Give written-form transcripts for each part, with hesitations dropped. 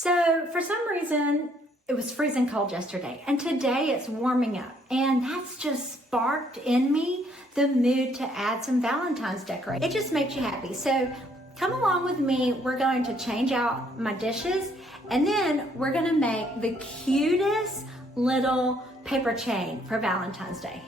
So for some reason, it was freezing cold yesterday, and today it's warming up, and that's just sparked in me the mood to add some Valentine's decoration. It just makes you happy. So come along with me. We're going to change out my dishes, and then we're gonna make the cutest little paper chain for Valentine's Day.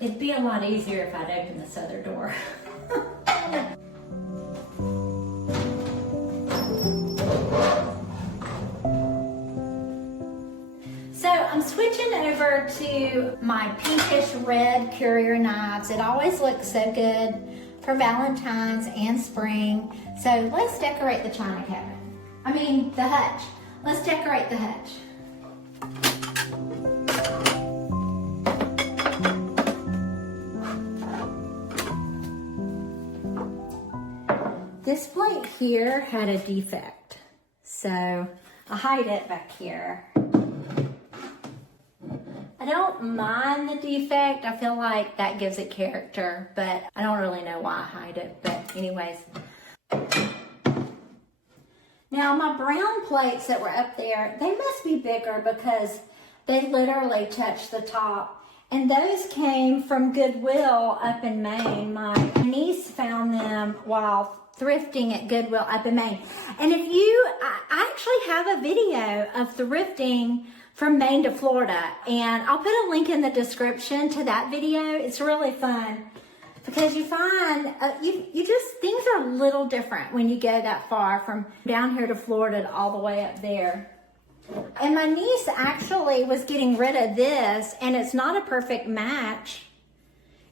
It'd be a lot easier if I'd open this other door. So I'm switching over to my pinkish red courier knives. It always looks so good for Valentine's and spring. So let's decorate the china cabinet. The hutch. Let's decorate the hutch. This plate here had a defect, so I hide it back here. I don't mind the defect. I feel like that gives it character, but I don't really know why I hide it. But anyways. Now my brown plates that were up there, they must be bigger because they literally touch the top. And those came from Goodwill up in Maine. My niece found them while thrifting at Goodwill up in Maine. And I actually have a video of thrifting from Maine to Florida, and I'll put a link in the description to that video. It's really fun because you find, things are a little different when you go that far from down here to Florida to all the way up there. And my niece actually was getting rid of this, and it's not a perfect match.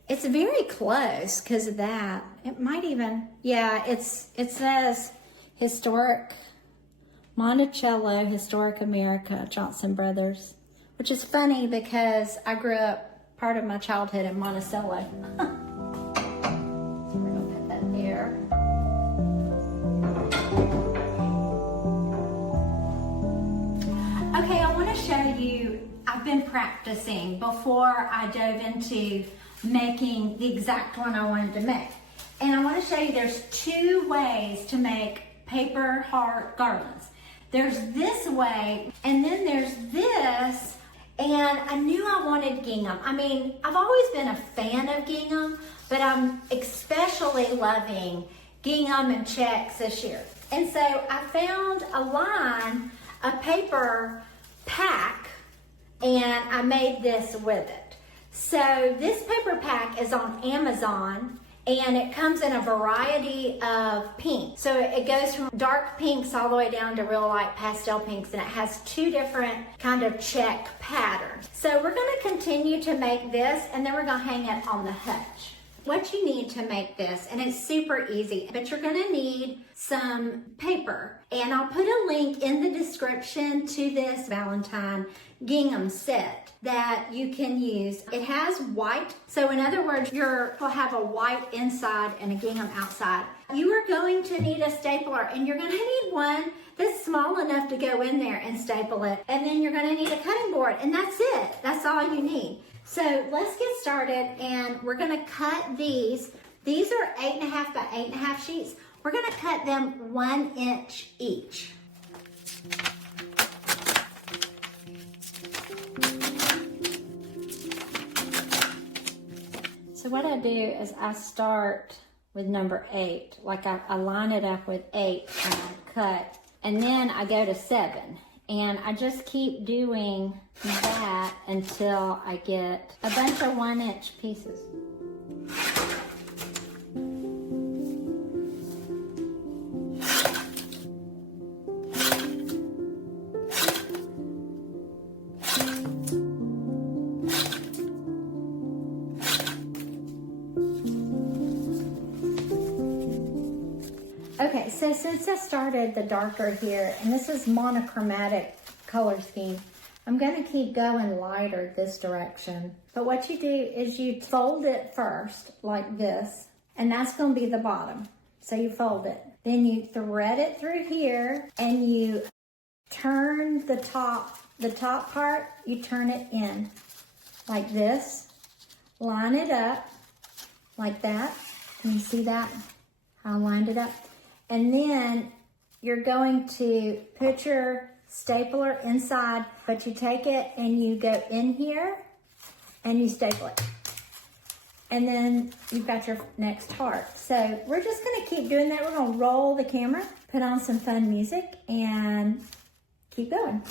It's very close because of that. It might even, it says Historic Monticello, Historic America, Johnson Brothers, which is funny because I grew up part of my childhood in Monticello. So we're gonna put that there. Okay, I want to show you, I've been practicing before I dove into making the exact one I wanted to make. And I want to show you there's two ways to make paper heart garlands. There's this way, and then there's this, and I knew I wanted gingham. I've always been a fan of gingham, but I'm especially loving gingham and checks this year. And so I found a paper pack, and I made this with it. So this paper pack is on Amazon, and it comes in a variety of pinks. So it goes from dark pinks all the way down to real light pastel pinks, and it has two different kind of check patterns. So we're gonna continue to make this, and then we're gonna hang it on the hutch. What you need to make this, and it's super easy, but you're gonna need some paper, and I'll put a link in the description to this Valentine gingham set that you can use. It has white, so in other words, you'll have a white inside and a gingham outside. You are going to need a stapler, and you're gonna need one that's small enough to go in there and staple it, and then you're gonna need a cutting board, and that's it. That's all you need. So let's get started, and we're gonna cut these. These are 8.5 by 8.5 sheets. We're gonna cut them 1 inch each. So what I do is I start with number 8, like I line it up with 8 and I cut, and then I go to 7. And I just keep doing that until I get a bunch of 1 inch pieces. so since I started the darker here, and this is monochromatic color scheme, I'm gonna keep going lighter this direction. But what you do is you fold it first, like this, and that's gonna be the bottom. So you fold it. Then you thread it through here, and you turn the top part, you turn it in, like this. Line it up, like that. Can you see that? How I lined it up? And then you're going to put your stapler inside, but you take it and you go in here and you staple it. And then you've got your next heart. So we're just gonna keep doing that. We're gonna roll the camera, put on some fun music, and keep going.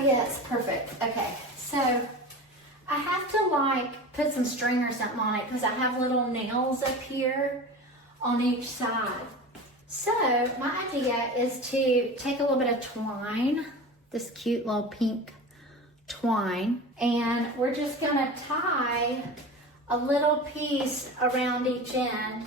Yeah, it's perfect. Okay, so I have to like put some string or something on it because I have little nails up here on each side. So my idea is to take a little bit of twine, this cute little pink twine, and we're just gonna tie a little piece around each end.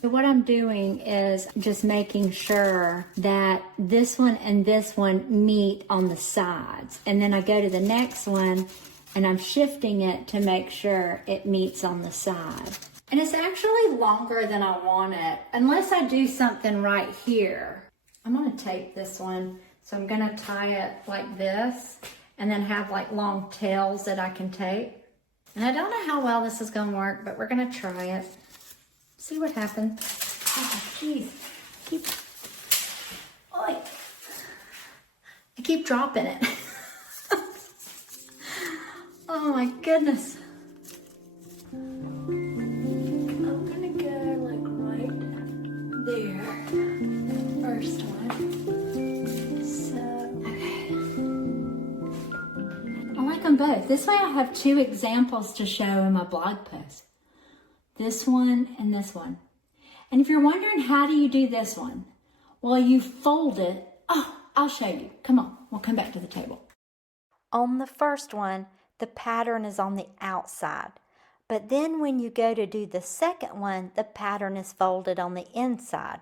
So what I'm doing is just making sure that this one and this one meet on the sides. And then I go to the next one and I'm shifting it to make sure it meets on the side. And it's actually longer than I want it, unless I do something right here. I'm gonna tape this one. So I'm gonna tie it like this and then have like long tails that I can tape. And I don't know how well this is gonna work, but we're gonna try it. See what happens. Oh, jeez. I keep dropping it. Oh my goodness. I'm gonna go like right there. First one. So, okay. I like them both. This way I have two examples to show in my blog post. This one and this one. And if you're wondering, how do you do this one? Well, you fold it. Oh, I'll show you. Come on, we'll come back to the table. On the first one, the pattern is on the outside. But then when you go to do the second one, the pattern is folded on the inside.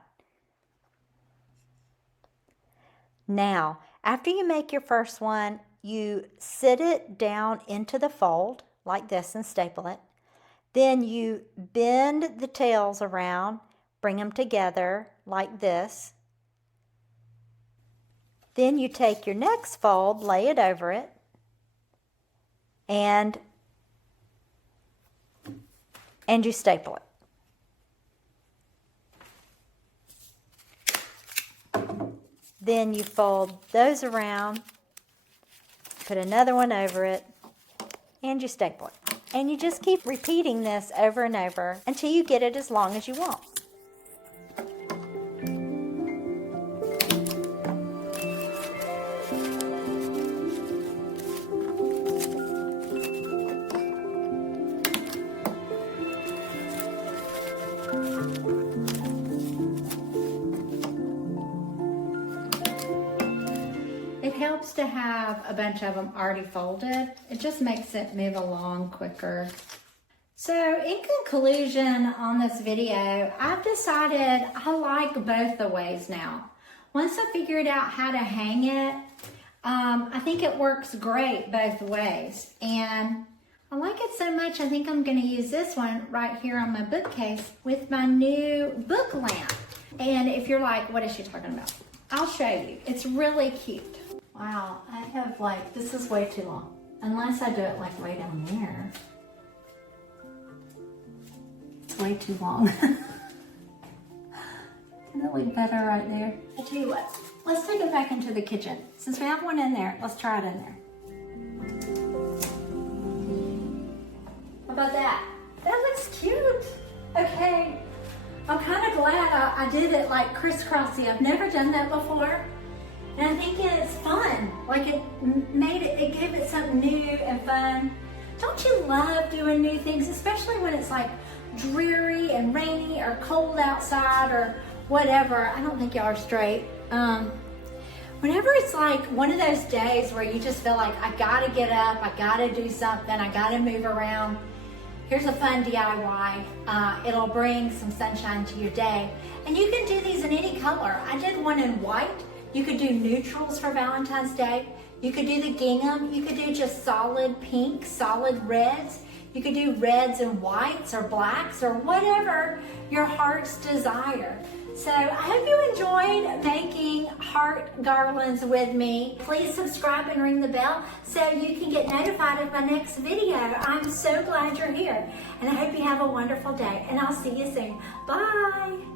Now, after you make your first one, you sit it down into the fold like this and staple it. Then you bend the tails around, bring them together like this. Then you take your next fold, lay it over it, and you staple it. Then you fold those around, put another one over it, and you staple it. And you just keep repeating this over and over until you get it as long as you want. It helps to have a bunch of them already folded. It just makes it move along quicker. So in conclusion on this video, I've decided I like both the ways now. once I figured out how to hang it, I think it works great both ways. And I like it so much, I think I'm gonna use this one right here on my bookcase with my new book lamp. And if you're like, what is she talking about? I'll show you. It's really cute. Wow, I have like, this is way too long. Unless I do it like way down there. It's way too long. Really better right there. I'll tell you what, let's take it back into the kitchen. Since we have one in there, let's try it in there. How about that? That looks cute. Okay, I'm kind of glad I did it like crisscrossy. I've never done that before. And I think it's fun. Like it gave it something new and fun. Don't you love doing new things, especially when it's like dreary and rainy or cold outside or whatever. I don't think y'all are straight. Whenever it's like one of those days where you just feel like I gotta get up, I gotta do something, I gotta move around, here's a fun DIY. It'll bring some sunshine to your day. And you can do these in any color. I did one in white. You could do neutrals for Valentine's Day. You could do the gingham. You could do just solid pink, solid reds. You could do reds and whites or blacks or whatever your heart's desire. So I hope you enjoyed making heart garlands with me. Please subscribe and ring the bell so you can get notified of my next video. I'm so glad you're here, and I hope you have a wonderful day, and I'll see you soon. Bye.